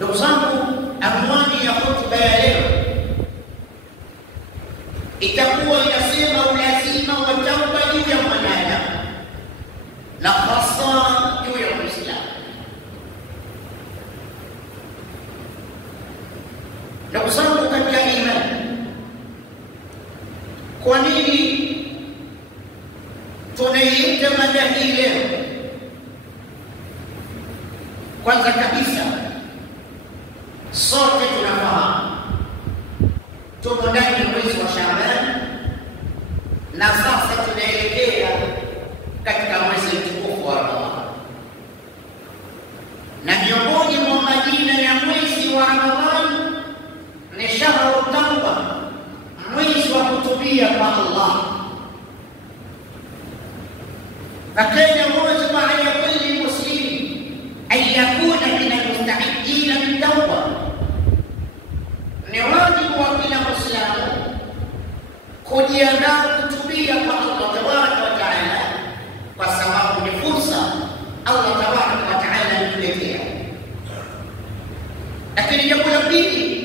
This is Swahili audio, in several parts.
Ndugu zangu, anwani ya hotuba ya leo itakuwa inasema ulazima wa tauba juu ya mwanadamu na hasa juu ya Muislamu. Ndugu zangu katika imani, kwa nini tunaiita mada hii leo? Kwanza kabisa, sote tunafahamu tuko ndani ya mwezi wa Shaaban na sasa tunaelekea katika mwezi mtukufu wa Ramadhani, na miongoni mwa majina ya mwezi wa Ramadhani ni shahru tauba, mwezi wa kutubia kwa Allah. Fakana wajibu ala kulli muslim an yakuna min almustaidina bitauba, ni wajibu wa kila Muislamu kujiandaa kutubia kwa Allah tabaraka wa taala, kwa sababu ni fursa Allah tabaraka wa taala alituletea. Lakini jambo la pili,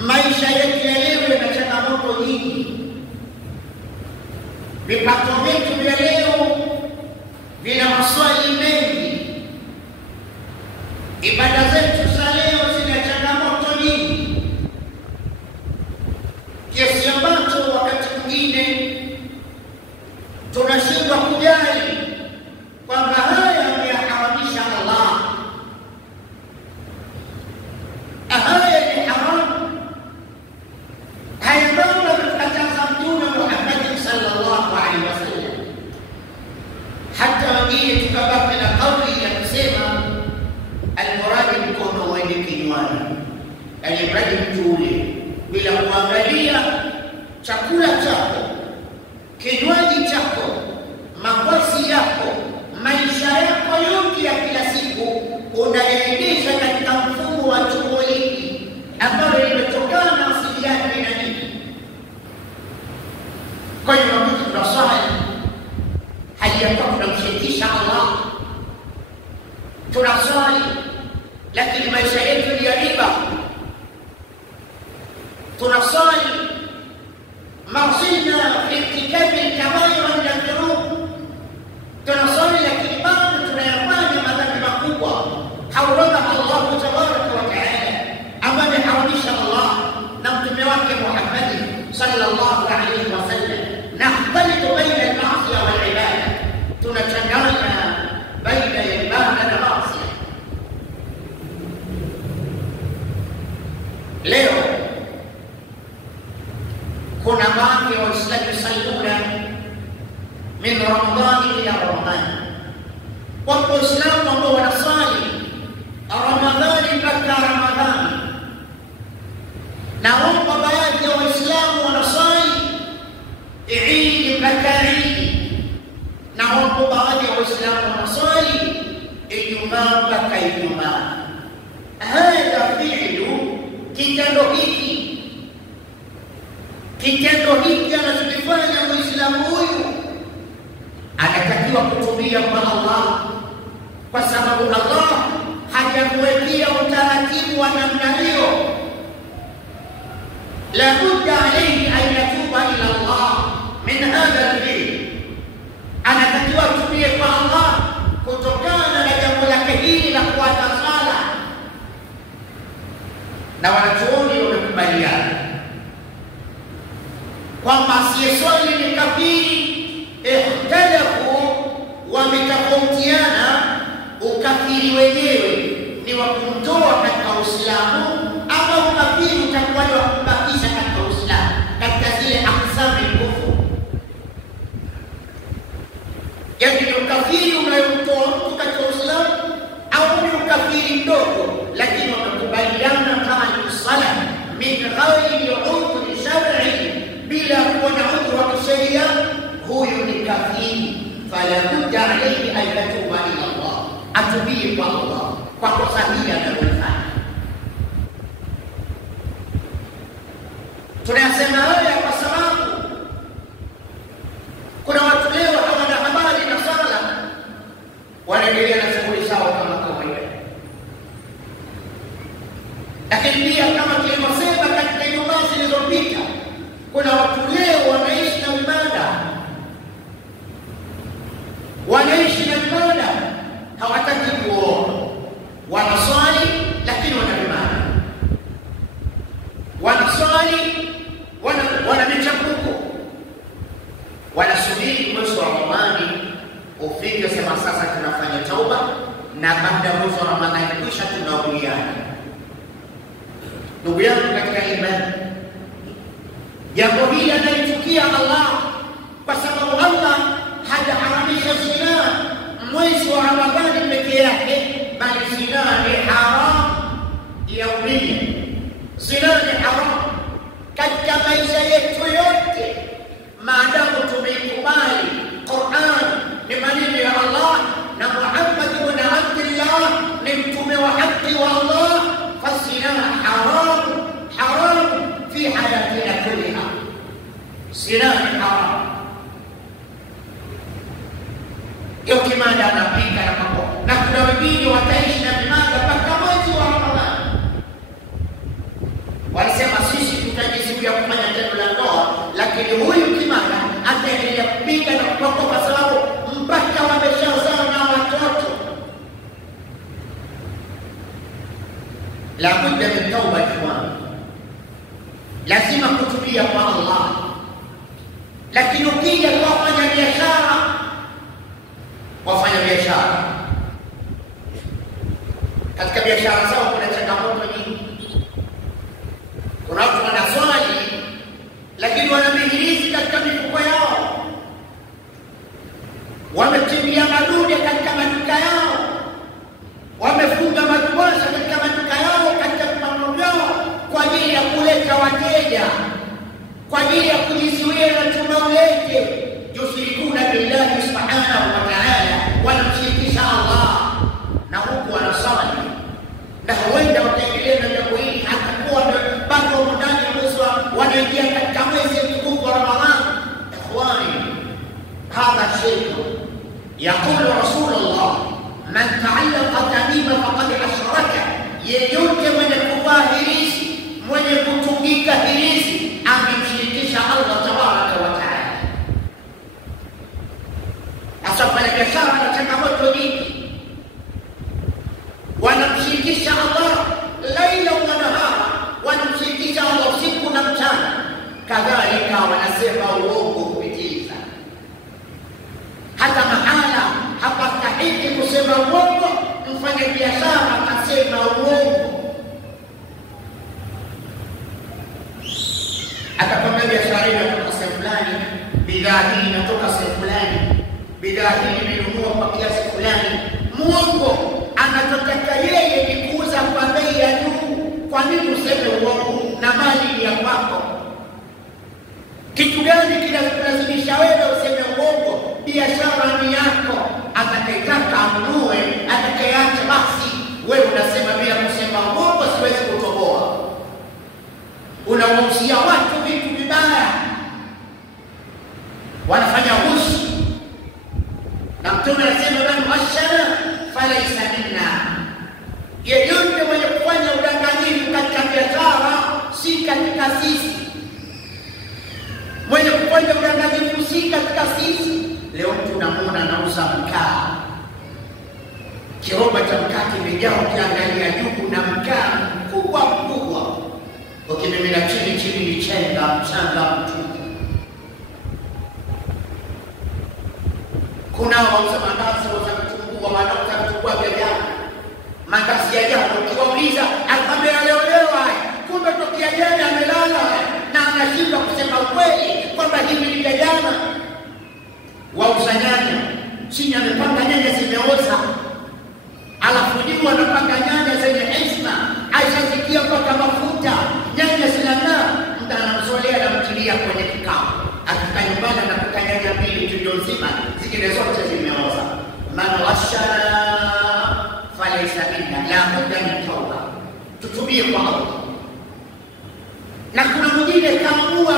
maisha yetu ya leo yana changamoto nyingi. Vipato vyetu vya leo vina maswali mengi, ibada zetu za leo zina changamoto nyingi, kiasi ambacho wakati mwingine tunashindwa kujali kwamba haya ameyaharamisha Allah, haya ni haramu, haya mambo amekataza Mtume Muhammad sallallahu alaihi wasallam. Hata wengine tukabaki na kauli ya kusema almuradi mkono uende kinywani, yaani mradi mtu ule bila kuangalia chakula chako, kinywaji chako, mavazi yako, maisha yako yote ya kila siku unaendesha katika mfumo wa chombo hiki ambalo limetokana na asili yake na nini. Kwa hiyo wakati tunaswali hali ya kuwa tunamshirikisha Allah, tunaswali lakini maisha yetu ni ya riba, tunaswali mazina fi irtikabi al-kabair wa al-dhunub, tunaswali lakini bado tunayafanya madhambi makubwa haramaha Allah tabaraka wa taala, ambaye ameharamisha Allah na mtume wake Muhammad sallallahu alaihi wasallam. Nakhtalitu baina al-ma'siyah wal ibada, tunachanganya baina ya ibada na maasi. Leo kuna baadhi ya Waislamu yusalluna min Ramadhani ila Ramadhani, wapo Waislamu ambao wanasali Ramadhani mpaka Ramadhani, na wapo baadhi ya Waislamu wanasali Eid mpaka Eid, na wapo baadhi ya Waislamu wanasali Ijumaa mpaka Ijumaa. Hadha fi'lu, kitendo hiki anachokifanya Muislamu huyu anatakiwa kutubia kwa Allah, kwa sababu Allah hajakuwekea utaratibu wa namna hiyo. La budda alayhi an yatuba ila Allah min hadha al-fi'l, anatakiwa kutubia kwa Allah kutokana na jambo lake hili la kuacha sala. Na wanachuoni wamekubaliana kwamba asiyeswali ni kafiri. Ikhtalafu, wametofautiana ukafiri wenyewe ni wa kumtoa katika Uislamu ama ukafiri utakuwa ni wa kumbakisha katika Uislamu, katika zile aqsami kufur. Yaani ni ukafiri unayomtoa mtu katika Uislamu au ni ukafiri mdogo, lakini wamekubaliana kama ni sala min ghairi udhri shar'i, bila kuwa na udhuru wa kisheria, huyu ni kafiri. Fala budda alayhi an yatuba ila Allah, atubie kwa Allah kwa kosa hili analofanya. Tunasema haya kwa sababu kuna watu leo hawana habari na sala, wanaendelea na shughuli zao kama kawaida. Lakini pia kama tulivyosema katika Ijumaa zilizopita, kuna watu leo wanaishi na ibada, hawataki kuoa, wanaswali lakini wana ibada, wanaswali wana michapuko, wanasubiri mwezi wa Ramadhani ufike, sema sasa tunafanya tauba, na baada ya mwezi wa Ramadhani kisha tunauliana. Ndugu yangu katika imani, jambo hili analichukia Allah, kwa sababu Allah hajaharamisha zina mwezi wa Ramadhani peke yake, bali zina ni haram yaumia. Zina ni haram katika maisha yetu yote, maadamu tumeikubali Qur'an ni maneno ya Allah na Muhammad ibn Abdullah ni mtume wa haki wa Allah, fasina haram fi hayatina kulliha. Zina ni haram. Hiyo kimada anapika na mambo, na kuna wengine wataishi na kimada mpaka mwezi wa Ramadhani. Walisema sisi tutajizuia kufanya tendo la ndoa, lakini huyu kimada ataendelea kupika na kupaka kwa sababu mpaka wameshazaa na watoto. La budda min tauba ikhwan, lazima kutubia kwa Allah. Lakini ukija kwa wafanya biashara, katika biashara zao kuna changamoto nyingi. Kuna watu wanaswali lakini wanamihirizi katika mifuko yao, wametimia madude katika maduka yao, wamefunga maduasha katika maduka yao, katika vipango vyao, kwa ajili ya kuleta wateja, kwa ajili ya kujizuia na tunaulete. Yushrikuna billahi subhanahu wa ta'ala, wanamshirikisha Allah na huku wanasali, na huenda wataendelea na jambo hili hata kuwa bado ndani ya mwezi wanaingia katika mwezi mtukufu wa Ramadhani. Ikhwani, hadha shirku. Yaqulu Rasulullah, man ta'allaqa tamima faqad ashraka, yeyote mwenye kuvaa hirizi, mwenye kutungika hirizi, amemshirikisha Allah tabaraka wa taala. Asafanya biashara na changamoto nyingi, wanamshirikisha Allah laila wa nahara, wanamshirikisha Allah usiku na mchana. Kadhalika wanasema uongo kupitiliza, hata mahala hapastahili kusema uongo, mfanya biashara akasema uongo. Atakwambia biashara inatoka sehemu fulani, bidhaa hii inatoka sehemu fulani, bidhaa hii imenunua kwa kiasi fulani. Mungu anachotaka yeye ni kuuza kwa bei ya juu. Kwa nini useme uongo na mali ya kwako? Kitu gani kinakulazimisha wewe useme uongo? Biashara ni yako, atakayetaka anunue, atakayeacha basi. Wewe unasema bila kusema uongo siwezi kutoboa. Unawahusia watu vitu vibaya, wanafanya ushi. Na Mtume anasema man ashara falaysa minna, yeyote mwenye kufanya udanganyifu katika biashara si katika sisi. Mwenye kufanya udanganyifu si katika sisi. Leo tunamwona anauza mkaa, kiroba cha mkaa kimejaa, ukiangalia juu na mkaa mkubwa, ukimimina chini ni mchanga mtupu. Kuna wauza mandazi, wauza vitumbua, wanauza vitumbua vya jana, mandazi ya jana. Ukiwauliza akwambia leo haya, kumbe tokea jana amelala, na anashindwa kusema ukweli kwamba hivi ni vya jana. Wauza nyanya, chini amepanga nyanya zimeoza, alafu juu anapanga nyanya zenye heshima, aishazikia mpaka mafuta, nyanya zinang'aa, mtu anamzolea na mtilia kwenye kikao. Akifika nyumbani anakuta nyanya mbili tulio nzima, zingine zote zimeoza. Man washara falaysa minna, la budda min tauba. Tutubie kwa Allah. Na kuna mwingine kaamua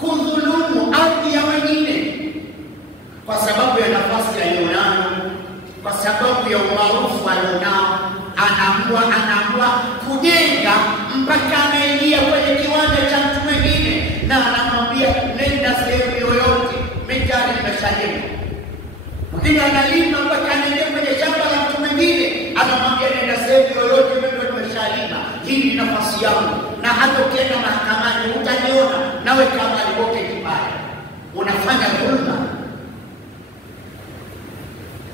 kudhulumu ardhi ya wengine kwa sababu ya nafasi aliyonayo, kwa sababu ya umaarufu alionao, anaamua kujenga mpaka anaingia kwenye kiwanja cha mtu mwingine na anamwambia nenda sehemu yoyote, mitaani imeshajenga. Mwingine analima mpaka anaingia kwenye shamba la mtu mwingine, anamwambia nenda sehemu yoyote, mimi nimeshalima, hii ni nafasi yangu, na hata ukienda mahakamani utaniona nawe kama alipoke kibaya. Unafanya dhulma,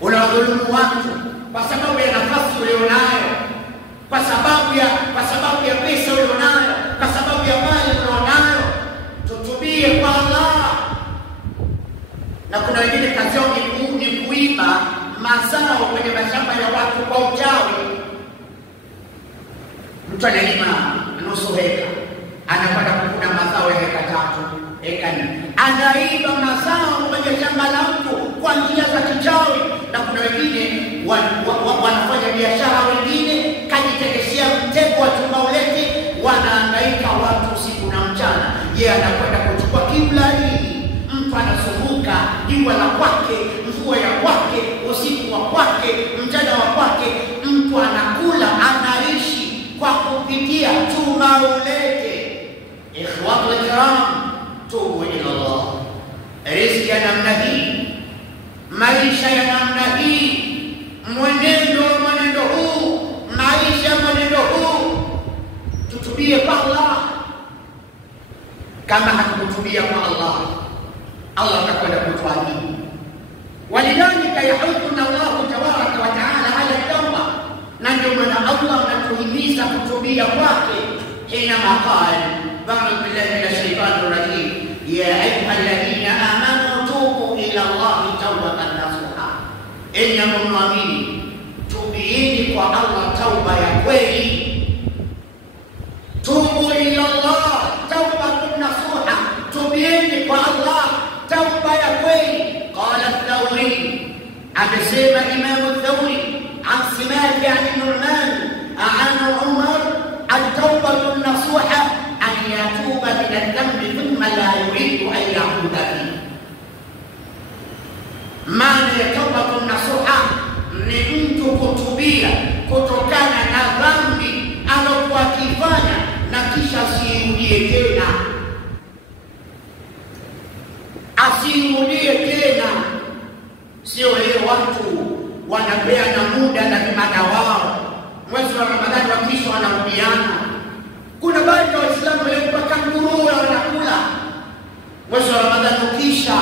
unawadhulumu watu kwa sababu ya nafasi ulionayo, kwa sababu ya pesa ulionayo, kwa sababu ya mali ulionayo. Tutubie kwa Allah. Na kuna wengine kazi yao ni kuiba mazao kwenye mashamba ya watu kwa uchawi. Mtu analima nusu heka, anakwenda kuvuna mazao ya heka 3, heka 4, anaiba mazao kwenye shamba la mtu kwa njia za kichawi. Na kuna wengine wanafanya biashara, wengine kajitegeshea mtego wa tumauleti, wanahangaika watu usiku na mchana. Yeye anakwenda kuchukua kibla hii, mtu anazunguka jua la kwake, mvua ya kwake, usiku wa kwake, mchana wa kwake, mtu anakula, anaishi kwa kupitia tumauleti. Ikhwatul kiram, tubu ila Allah. Riziki ya namna hii, maisha ya namna hii, mwenendo huu, maisha mwenendo huu, tutubie kwa Allah. Kama hatukutubia kwa Allah, Allah atakwenda kutuadhibu. Walidhalika yahuduna Allahu tabaraka wa taala ala tauba, na ndio maana Allah anatuhimiza kutubia kwake. Hina maqala ba'da billahi minash shaitani rajim, ya ayyuhalladhina amanu tubu ila Allahi tawbatan nasuha, enyi mnaoamini, tubieni kwa Allah tauba ya kweli. Tubu ila Allah tawbatan nasuha, tubieni kwa Allah tauba ya kweli. Qala Thawri, amesema Imam Thawri an Simak an Nu'man an Umar, at-tawbatu nasuha an yatuba min adh-dhanbi thumma la yuridu an ya'uda fihi. Maana ya tawbatu nasuha ni mtu kutubia kutokana na dhambi alokuwa akifanya na kisha asirudie tena, asirudie tena. Sio leo watu wanapeana muda na vimada wao, mwezi wa Ramadhani wakisha wanarudiana. Kuna baadhi ya Waislamu leo mpaka nguruwe wanakula mwezi wa Ramadhani, ukisha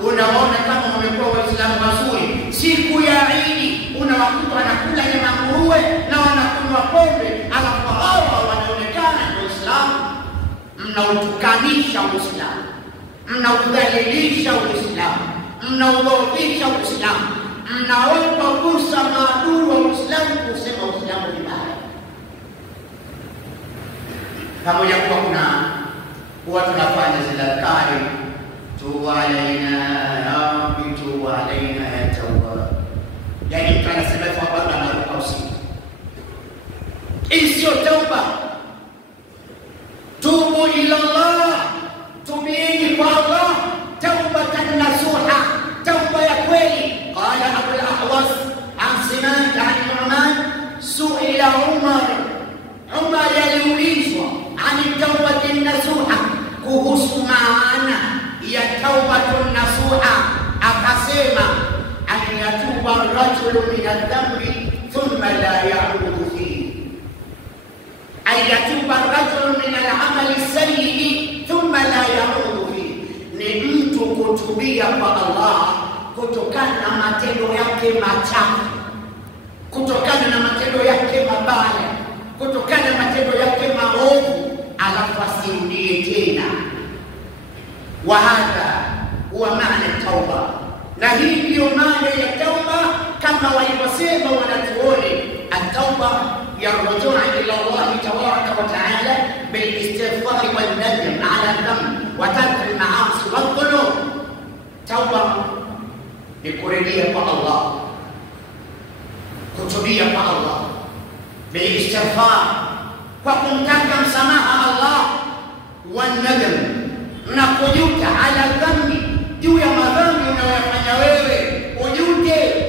unaona kama wamekuwa Waislamu wazuri. Siku ya Eid unawakuta wanakula nyama nguruwe na wanakunywa pombe, alafu hawa wanaonekana ni Waislamu. Mnautukanisha Uislamu, mnaudhalilisha Uislamu, mnaudhoofisha Uislamu, mnaomba kusa maadui wa Uislamu kusema Uislamu ni mbaya. Pamoja kuwa tunafanya zile adhkari, tubu alaina ya Rabbi, tubu alaina ya Tawwab. Yani mtu anasema hivyo baba anaruka usiku. Hii sio tauba. Tubu ila Allah, tubieni kwa Allah taubatan nasuha, tauba ya kweli. Qala Abu al-Ahwas an Simak an Nu'man, su'ila Umar aliulizwa ani taubati nasuha, kuhusu maana ya taubatun nasuha, akasema an yatuba ar-rajulu min adh-dhanbi thumma la ya'udu fihi, an yatuba ar-rajulu min al-amali as-sayyi thumma la ya'udu fihi, ni mtu kutubia kwa Allah kutokana na matendo yake machafu, kutokana na matendo yake mabaya, kutokana na matendo yake maovu, alafu asirudie tena. Wa hadha huwa maana tauba, na hii ndiyo maana ya tauba kama walivyosema wanachuoni. At-tauba yarjuu ila Allah tabaraka wa taala bil istighfar wal nadm ala dhanb wa tark al ma'asi wal dhunub. Tauba ni kurejea kwa Allah, kutubia kwa Allah bil istighfar, kwa kumtaka msamaha Allah, wal nadm, na kujuta ala dhambi, juu ya madhambi unayofanya wewe ujute.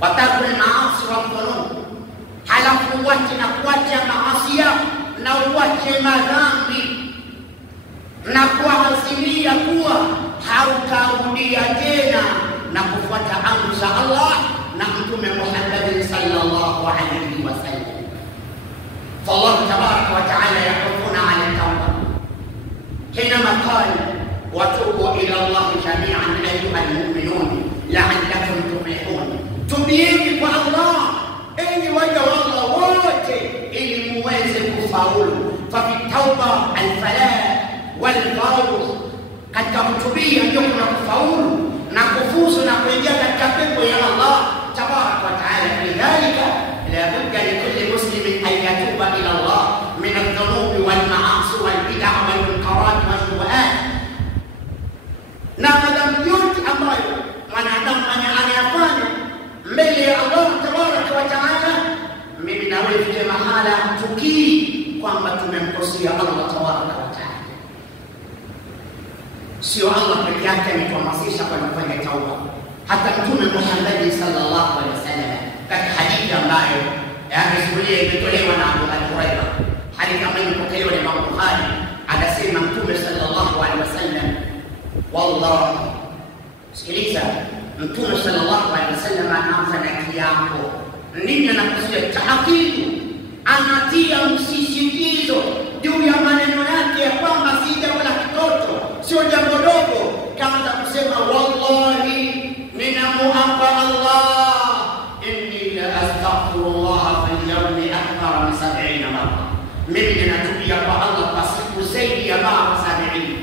Watakul maasi wa dhunub, halafu uache na kuacha maasi na uache madhambi na kuazimia kuwa hautarudia tena na kufuata amri za Allah na Mtume Muhammad sallallahu alayhi wasallam. فالله تبارك وتعالى يحثنا على التوبة حينما قال وتوبوا إلى الله جميعا أيها المؤمنون لعلكم تفلحون. تبيني الله إني وجه الله wote ili muweze kufaulu. ففي التوبة الفلاح والفوز. katika kutubia ndio kuna kufaulu na kufuzu na kuingia katika pepo ya Allah tabarak wa taala. Lidhalika la budda likulli muslimin an yatuba ila Allah min adh-dhunubi wal ma'asi wal bid'ah wal munkarat wal shubuhat. Na madhambi yote ambayo mwanadamu anayafanya mbele ya Allah tabarak wa taala, mimi na wewe tuje mahala tukiri kwamba tumemkosea Allah tabarak wa taala. Sio Allah pekee yake ametuhamasisha kwa kufanya tauba. Hata Mtume Muhammad sallallahu alaihi wasallam katika hadithi ambayo amesimulia imetolewa na Abu Hurairah, hadithi ambayo imepokelewa na Imam Bukhari, akasema Mtume sallallahu alaihi wasallam, wallahi, sikiliza, Mtume sallallahu alaihi wasallam anaanza na kiapo. Nini anakusudia? Taakidu, anatia msisitizo juu ya maneno yake ya kwamba si jambo la kitoto, sio jambo dogo. Kama kusema wallahi, ninamuapa Allah, inni la astaghfirullah fil yawmi akthar min 70 marra. Mimi ninatubia kwa Allah kwa siku zaidi ya mara 70.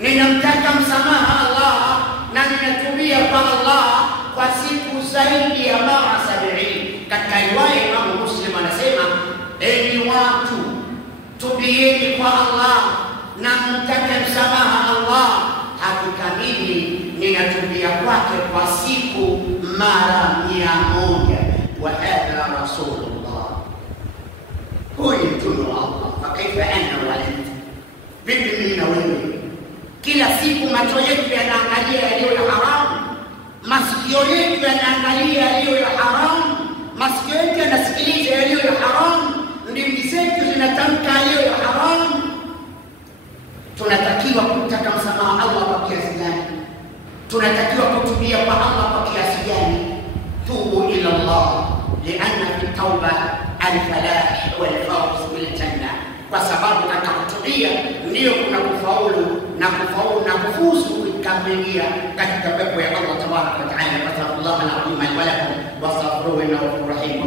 Ninamtaka msamaha Allah na ninatubia kwa Allah kwa siku zaidi ya mara 70. Katika riwaya Imam Muslim anasema, enyi watu, tubieni kwa Allah na mtake msamaha Allah, hakika mimi ninatubia kwake kwa siku mara 100. Wa hadha rasulullah, huyu mtume wa Allah. Fakaifa ana walid, vipi mimi na wewe? Kila siku macho yetu yanaangalia yaliyo ya haramu, masikio yetu yanaangalia yaliyo ya haramu, masikio yetu yanasikiliza yaliyo ya haramu, ndimi zetu zinatamka yaliyo ya haramu. Tunatakiwa kutaka msamaha Allah kwa kiasi gani? Tunatakiwa kutubia kwa Allah kwa kiasi gani? Tubu ila Allah, lianna fi tauba al-falah wal-fawz bil-janna. Kwa sababu katika kutubia ndio kuna kufaulu na kufuzu kuingia katika pepo ya Allah tabaraka wa taala. Wa sallallahu alaihi wa sallam wa lakum wa astaghfiruhu innahu ghafurur rahim.